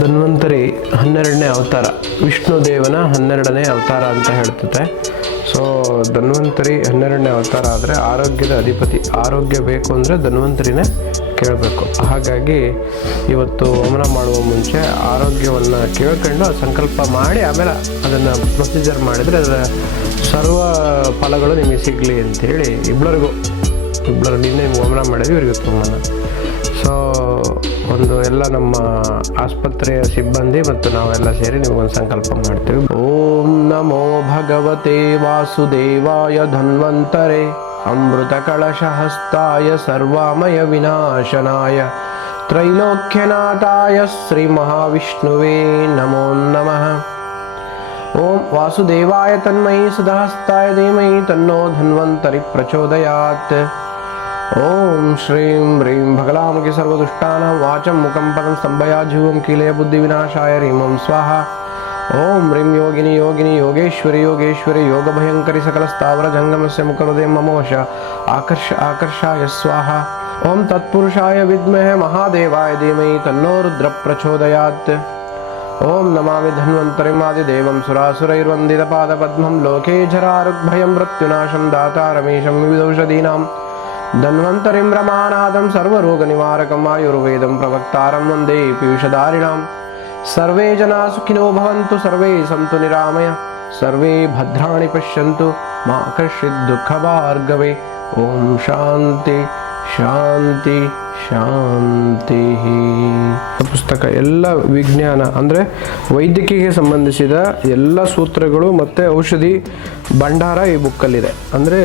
ಧನ್ವಂತರಿ 12ನೇ ಅವತಾರ, ವಿಷ್ಣು ದೇವನ 12ನೇ ಅವತಾರ ಅಂತ ಹೇಳ್ತದೆ. ಸೊ ಧನ್ವಂತರಿ 12ನೇ ಅವತಾರ ಆದರೆ ಆರೋಗ್ಯದ ಅಧಿಪತಿ. ಆರೋಗ್ಯ ಬೇಕು ಅಂದರೆ ಧನ್ವಂತರಿನೇ ಕೇಳಬೇಕು. ಹಾಗಾಗಿ ಇವತ್ತು ಹೋಮನ ಮಾಡುವ ಮುಂಚೆ ಆರೋಗ್ಯವನ್ನು ಕೇಳ್ಕೊಂಡು ಸಂಕಲ್ಪ ಮಾಡಿ ಆಮೇಲೆ ಅದನ್ನು ಪ್ರೊಸೀಜರ್ ಮಾಡಿದರೆ ಅದರ ಸರ್ವ ಫಲಗಳು ನಿಮಗೆ ಸಿಗಲಿ ಅಂಥೇಳಿ ಇಬ್ಬರು ನಿನ್ನೆ ಹೋಮನ ಮಾಡಿದ್ವಿ, ಇವರಿಗೆ ಹೋಮನ. ಸೊ ಒಂದು ಎಲ್ಲ ನಮ್ಮ ಆಸ್ಪತ್ರೆಯ ಸಿಬ್ಬಂದಿ ಮತ್ತು ನಾವೆಲ್ಲ ಸೇರಿ ನಿಮಗೊಂದು ಸಂಕಲ್ಪ ಮಾಡ್ತೀವಿ. ಓಂ ನಮೋ ಭಗವತೆ ವಾಸುದೇವಾಯ ಧನ್ವಂತರೆ ಅಮೃತ ಕಳಶಹಸ್ತಾಯ ಸರ್ವಾಮಯ ವಿನಾಶನಾಯ ತ್ರೈಲೋಕ್ಯನಾಥಾಯ ಶ್ರೀ ಮಹಾವಿಷ್ಣುವೇ ನಮೋ ನಮಃ. ಓಂ ವಾಸುದೇವಾಯ ತನ್ಮಯಿ ಸುಧಹಸ್ತಾಯ ಧೀಮಹಿ ತನ್ನೋ ಧನ್ವಂತರಿ ಪ್ರಚೋದಯಾತ್. ಓಂ ಶ್ರೀಂ ಹ್ರೀಂ ಭಗಲಾಮುಖಿ ಸರ್ವದುಷ್ಟಾನಾಂ ವಾಚಂ ಮುಖಂ ಪದಂ ಸ್ತಂಭಯಾಜೀವಂ ಕೀಲಯ ಬುದ್ಧಿ ವಿನಾಶಾಯ ರೀಮಂ ಸ್ವಾಹ. ಓಂ ಹ್ರೀಂ ಯೋಗಿನಿ ಯೋಗಿನಿ ಯೋಗೇಶ್ವರಿ ಯೋಗೇಶ್ವರಿ ಯೋಗ ಭಯಂಕರಿ ಸಕಲ ಸ್ಥಾವರ ಜಂಗಮಸ್ಯ ಮುಖಹೃದಯ ಮಮೋಶ ಆಕರ್ಷಾಯ ಸ್ವಾಹ. ಓಂ ತತ್ಪುರುಷಾಯ ವಿದ್ಮಹೆ ಮಹಾದೇವಾಯ ಧೀಮಹಿ ತನ್ನೋ ರುದ್ರ ಪ್ರಚೋದಯಾತ್. ಓಂ ನಮಾಮಿ ಧನ್ವಂತರಿಮಾದಿದೇವಂ ಸುರಾಸುರೈರ್ವಂದಿತ ಪಾದಪದ್ಮಂ ಲೋಕೆ ಜರಾರುಗ್ಭಯಂ ಮೃತ್ಯುನಾಶಂ ದಾತಾರಮೇಶಂ ವಿವಿಧೌಷಧೀನಾಂ ಧನ್ವಂತರಿಂ ರಮಾನಾಥಂ ಸರ್ವರೋಗನಿವಾರಕಂ ಆಯುರ್ವೇದಂ ಪ್ರವಕ್ತಾರಂ ವಂದೇ ಪೀಯೂಷಧಾರಿಣಾಂ. ಸರ್ವೇ ಜನಾ ಸುಖಿನೋ ಭವಂತು, ಸರ್ವೇ ಸಂತು ನಿರಾಮಯ, ಸರ್ವೇ ಭದ್ರಾಣಿ ಪಶ್ಯಂತು, ಮಾ ಕಶ್ಚಿತ್ ದುಃಖಭಾರ್ಗವೇ. ಓಂ ಶಾಂತಿ ಶಾಂತಿ ಶಾಂತಿ. ಪುಸ್ತಕ ಎಲ್ಲ ವಿಜ್ಞಾನ ಅಂದರೆ ವೈದ್ಯಕೀಯಕ್ಕೆ ಸಂಬಂಧಿಸಿದ ಎಲ್ಲ ಸೂತ್ರಗಳು ಮತ್ತು ಔಷಧಿ ಭಂಡಾರ ಈ ಬುಕ್ಕಲ್ಲಿದೆ. ಅಂದರೆ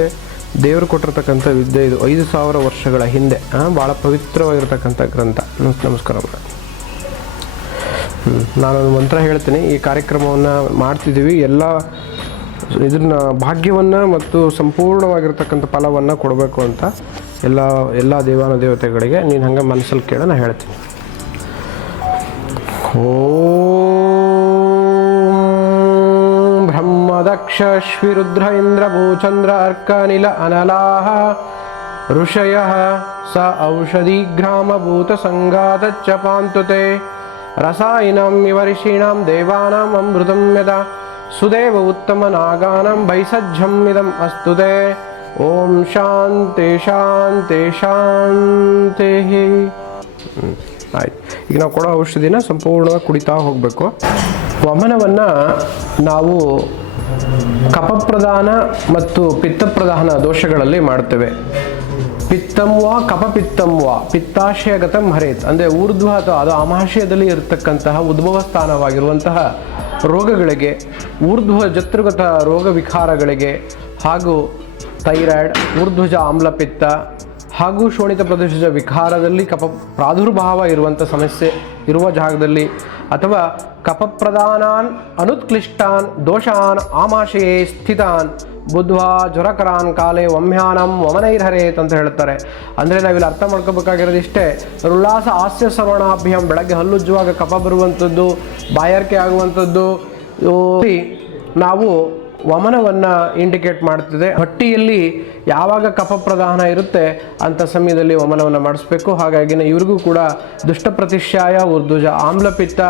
ದೇವರು ಕೊಟ್ಟಿರ್ತಕ್ಕಂಥ ವಿದ್ಯೆ ಇದು. 5000 ವರ್ಷಗಳ ಹಿಂದೆ ಭಾಳ ಪವಿತ್ರವಾಗಿರ್ತಕ್ಕಂಥ ಗ್ರಂಥ. ನಮಸ್ಕಾರ. ನಾನೊಂದು ಮಂತ್ರ ಹೇಳ್ತೀನಿ. ಈ ಕಾರ್ಯಕ್ರಮವನ್ನು ಮಾಡ್ತಿದ್ದೀವಿ, ಎಲ್ಲ ಇದನ್ನ ಭಾಗ್ಯವನ್ನು ಮತ್ತು ಸಂಪೂರ್ಣವಾಗಿರ್ತಕ್ಕಂಥ ಫಲವನ್ನು ಕೊಡಬೇಕು ಅಂತ ಎಲ್ಲ ದೇವಾನ ದೇವತೆಗಳಿಗೆ ನೀನು ಹಂಗೆ ಮನಸ್ಸಲ್ಲಿ ಕೇಳ ನಾ ಹೇಳ್ತೀನಿ. ಬ್ರಹ್ಮದಕ್ಷ ಶ್ವಿರುದ್ರ ಇಂದ್ರ ಭೂಚಂದ್ರ ಅರ್ಕ ನಿಲ ಅನಲಾಹ ಋಷಯಃ ಸ ಔಷಧಿ ಗ್ರಾಮ ಭೂತ ಸಂಗಾತಚ್ಚ ಪಾಂತುತೆ ರಸಾಯನಂ ಇವ ಋಷೀಣಾಂ ದೇವಾನಾಂ ಅಮೃತಂ ಯದಾ ಸುದೇವ ಉತ್ತಮ ನಾಗಾನಾಂ ಭೈಸಜ್ಜಂ ಇದಂ ಅಸ್ತುತೆ. ಓಂ ಶಾಂತಿ ಶಾಂತಿ ಶಾಂತಿ. ಆಯ್ತು, ಈಗ ನಾವು ಕೊಡೋ ಔಷಧಿನ ಸಂಪೂರ್ಣವಾಗಿ ಕುಡಿತಾ ಹೋಗಬೇಕು. ವಮನವನ್ನು ನಾವು ಕಫಪ್ರಧಾನ ಮತ್ತು ಪಿತ್ತಪ್ರಧಾನ ದೋಷಗಳಲ್ಲಿ ಮಾಡ್ತೇವೆ. ಪಿತ್ತಂವಾ ಕಫಪಿತ್ತಂವಾ ಪಿತ್ತಾಶಯಗತಂ ಹರೇತ್. ಅಂದರೆ ಊರ್ಧ್ವ ಅಥವಾ ಅದು ಆಮಾಶಯದಲ್ಲಿ ಇರತಕ್ಕಂತಹ ಉದ್ಭವ ಸ್ಥಾನವಾಗಿರುವಂತಹ ರೋಗಗಳಿಗೆ, ಊರ್ಧ್ವ ಜತೃಗತ ರೋಗ ವಿಕಾರಗಳಿಗೆ, ಹಾಗೂ ಥೈರಾಯ್ಡ್, ಊರ್ಧ್ವಜ ಆಮ್ಲಪಿತ್ತ ಹಾಗೂ ಶೋಣಿತ ಪ್ರದೇಶದ ವಿಕಾರದಲ್ಲಿ ಕಫ ಪ್ರಾದುರ್ಭಾವ ಇರುವಂಥ ಸಮಸ್ಯೆ ಇರುವ ಜಾಗದಲ್ಲಿ, ಅಥವಾ ಕಫಪ್ರಧಾನಾನ್ ಅನುತ್ಕ್ಲಿಷ್ಟಾನ್ ದೋಷಾನ್ ಆಮಾಶಯೇ ಸ್ಥಿತಾನ್ ಬುದ್ಧ್ವಾ ಜ್ವರಕರಾನ್ ಕಾಲೇ ವಮ್ಯಾನಂ ವಮನೈರ್ಹರೇತ್ ಅಂತ ಹೇಳ್ತಾರೆ. ಅಂದರೆ ನಾವಿಲ್ಲಿ ಅರ್ಥ ಮಾಡ್ಕೋಬೇಕಾಗಿರೋದು ಇಷ್ಟೇ. ಉಲ್ಲಾಸ ಹಾಸ್ಯ ಸರ್ವಣಾಭ್ಯಂ, ಬೆಳಗ್ಗೆ ಹಲ್ಲುಜ್ಜುವಾಗ ಕಫ ಬರುವಂಥದ್ದು, ಬಾಯಾರಿಕೆ ಆಗುವಂಥದ್ದು, ನಾವು ವಮನವನ್ನು ಇಂಡಿಕೇಟ್ ಮಾಡ್ತಿದೆ. ಹೊಟ್ಟೆಯಲ್ಲಿ ಯಾವಾಗ ಕಫ ಪ್ರಧಾನ ಇರುತ್ತೆ ಅಂಥ ಸಮಯದಲ್ಲಿ ವಮನವನ್ನು ಮಾಡಿಸ್ಬೇಕು. ಹಾಗಾಗಿ ಇವ್ರಿಗೂ ಕೂಡ ದುಷ್ಟ ಪ್ರತಿಶ್ಯಾಯ, ಊರ್ಧ್ವಜ ಆಮ್ಲಪಿತ್ತ,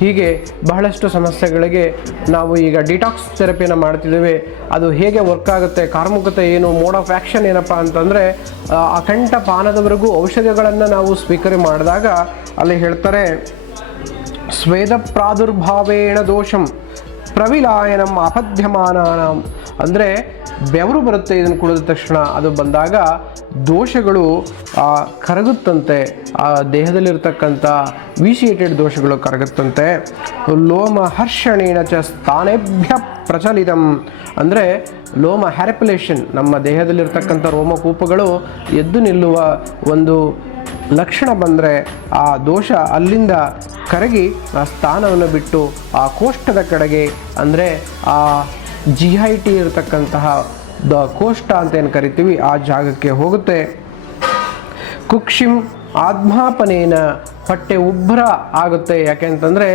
ಹೀಗೆ ಬಹಳಷ್ಟು ಸಮಸ್ಯೆಗಳಿಗೆ ನಾವು ಈಗ ಡಿಟಾಕ್ಸ್ ಥೆರಪಿಯನ್ನು ಮಾಡ್ತಿದ್ದೇವೆ. ಅದು ಹೇಗೆ ವರ್ಕ್ ಆಗುತ್ತೆ, ಕಾರ್ಮುಕತೆ ಏನು, ಮೋಡ್ ಆಫ್ ಆ್ಯಕ್ಷನ್ ಏನಪ್ಪ ಅಂತಂದರೆ, ಅಖಂಡ ಪಾನದವರೆಗೂ ಔಷಧಿಗಳನ್ನು ನಾವು ಸ್ವೀಕಾರ ಮಾಡಿದಾಗ ಅಲ್ಲಿ ಹೇಳ್ತಾರೆ, ಸ್ವೇದ ಪ್ರಾದುರ್ಭಾವೇಣ ದೋಷಂ ಪ್ರವಿಲಾಯನಂ ಅಪದ್ಯಮಾನಾಂ. ಅಂದರೆ ಬೆವರು ಬರುತ್ತೆ ಇದನ್ನು ಕುಡಿದ ತಕ್ಷಣ. ಅದು ಬಂದಾಗ ದೋಷಗಳು ಕರಗುತ್ತಂತೆ, ಆ ದೇಹದಲ್ಲಿರ್ತಕ್ಕಂಥ ವಿಸಿಯೇಟೆಡ್ ದೋಷಗಳು ಕರಗುತ್ತಂತೆ. ಲೋಮ ಹರ್ಷಣೇನ ಚ ಸ್ಥಾನೇಭ್ಯ ಪ್ರಚಲಿತಂ. ಅಂದರೆ ಲೋಮ ಹ್ಯಾರಿಪುಲೇಷನ್, ನಮ್ಮ ದೇಹದಲ್ಲಿರ್ತಕ್ಕಂಥ ರೋಮಕೂಪಗಳು ಎದ್ದು ನಿಲ್ಲುವ ಒಂದು ಲಕ್ಷಣ ಬಂದರೆ ಆ ದೋಷ ಅಲ್ಲಿಂದ ಕರಗಿ ಆ ಸ್ಥಾನವನ್ನು ಬಿಟ್ಟು ಆ ಕೋಷ್ಠದ ಕಡೆಗೆ, ಅಂದರೆ ಆ GIT ಇರತಕ್ಕಂತಹ ಕೋಷ್ಠ ಅಂತ ಏನು ಕರಿತೀವಿ ಆ ಜಾಗಕ್ಕೆ ಹೋಗುತ್ತೆ. ಕುಕ್ಷಿಂ ಆತ್ಮಾಪನೇನ, ಹೊಟ್ಟೆ ಉಬ್ಬರ ಆಗುತ್ತೆ. ಯಾಕೆಂತಂದರೆ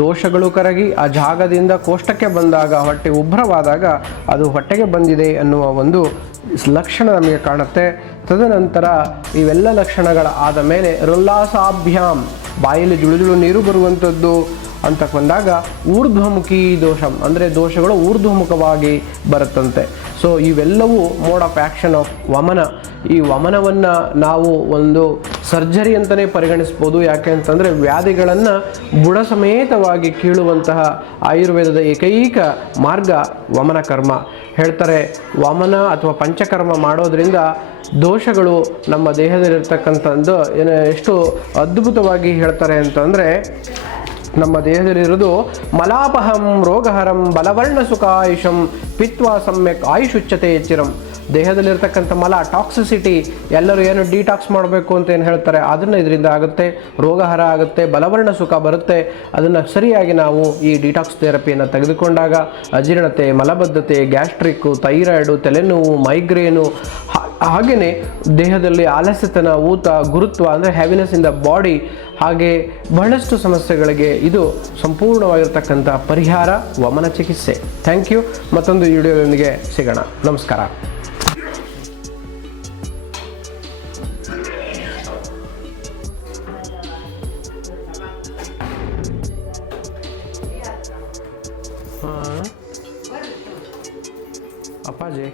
ದೋಷಗಳು ಕರಗಿ ಆ ಜಾಗದಿಂದ ಕೋಷ್ಠಕ್ಕೆ ಬಂದಾಗ, ಹೊಟ್ಟೆ ಉಬ್ಬರವಾದಾಗ ಅದು ಹೊಟ್ಟೆಗೆ ಬಂದಿದೆ ಅನ್ನುವ ಒಂದು ಲಕ್ಷಣ ನಮಗೆ ಕಾಣುತ್ತೆ. ತದನಂತರ ಇವೆಲ್ಲ ಲಕ್ಷಣಗಳ ಆದ ಮೇಲೆ ರುಲ್ಲಾಸಾಭ್ಯಾಮ್ ಬಾಯಲ್ಲಿ ಜುಳುಜುಳು ನೀರು ಬರುವಂಥದ್ದು ಅಂತ ಬಂದಾಗ ಊರ್ಧ್ವಮುಖಿ ದೋಷಂ, ಅಂದರೆ ದೋಷಗಳು ಊರ್ಧ್ವಮುಖವಾಗಿ ಬರುತ್ತಂತೆ. ಸೊ ಇವೆಲ್ಲವೂ ಮೋಡ್ ಆಫ್ ಆ್ಯಕ್ಷನ್ ಆಫ್ ವಮನ. ಈ ವಮನವನ್ನು ನಾವು ಒಂದು ಸರ್ಜರಿ ಅಂತಲೇ ಪರಿಗಣಿಸ್ಬೋದು. ಯಾಕೆ ಅಂತಂದರೆ ವ್ಯಾಧಿಗಳನ್ನು ಬುಡ ಸಮೇತವಾಗಿ ಕೀಳುವಂತಹ ಆಯುರ್ವೇದದ ಏಕೈಕ ಮಾರ್ಗ ವಮನ ಕರ್ಮ. ಹೇಳ್ತಾರೆ ವಮನ ಅಥವಾ ಪಂಚಕರ್ಮ ಮಾಡೋದ್ರಿಂದ ದೋಷಗಳು ನಮ್ಮ ದೇಹದಲ್ಲಿರ್ತಕ್ಕಂಥದ್ದು ಎಷ್ಟು ಅದ್ಭುತವಾಗಿ ಹೇಳ್ತಾರೆ ಅಂತಂದರೆ, ನಮ್ಮ ದೇಹದಲ್ಲಿರೋದು ಮಲಾಪಹಂ ರೋಗಹರಂ ಬಲವರ್ಣ ಸುಖಾಯುಷಂ ಪಿತ್ವಾ ಸಮ್ಯಕ್ ಆಯುಷುಚ್ಯತೆ ಚಿರಂ. ದೇಹದಲ್ಲಿರ್ತಕ್ಕಂಥ ಮಲ ಟಾಕ್ಸಿಸಿಟಿ, ಎಲ್ಲರೂ ಏನು ಡಿಟಾಕ್ಸ್ ಮಾಡಬೇಕು ಅಂತ ಏನು ಹೇಳ್ತಾರೆ, ಅದನ್ನು ಇದರಿಂದ ಆಗುತ್ತೆ. ರೋಗಹರ ಆಗುತ್ತೆ, ಬಲವರ್ಣ ಸುಖ ಬರುತ್ತೆ. ಅದನ್ನು ಸರಿಯಾಗಿ ನಾವು ಈ ಡಿಟಾಕ್ಸ್ ಥೆರಪಿಯನ್ನು ತೆಗೆದುಕೊಂಡಾಗ ಅಜೀರ್ಣತೆ, ಮಲಬದ್ಧತೆ, ಗ್ಯಾಸ್ಟ್ರಿಕ್ಕು, ಥೈರಾಯ್ಡು, ತಲೆನೋವು, ಮೈಗ್ರೇನು, ಹಾಗೆಯೇ ದೇಹದಲ್ಲಿ ಆಲಸ್ಯತನ, ಊತ, ಗುರುತ್ವ ಅಂದರೆ ಹ್ಯಾವಿನೆಸ್ ಇನ್ ದ ಬಾಡಿ, ಹಾಗೆ ಬಹಳಷ್ಟು ಸಮಸ್ಯೆಗಳಿಗೆ ಇದು ಸಂಪೂರ್ಣವಾಗಿರ್ತಕ್ಕಂಥ ಪರಿಹಾರ ವಮನ ಚಿಕಿತ್ಸೆ. Thank you. ಮತ್ತೊಂದು ವಿಡಿಯೋದೊಂದಿಗೆ ಸಿಗೋಣ. ನಮಸ್ಕಾರ. ಅಪ್ಪಾಜಿ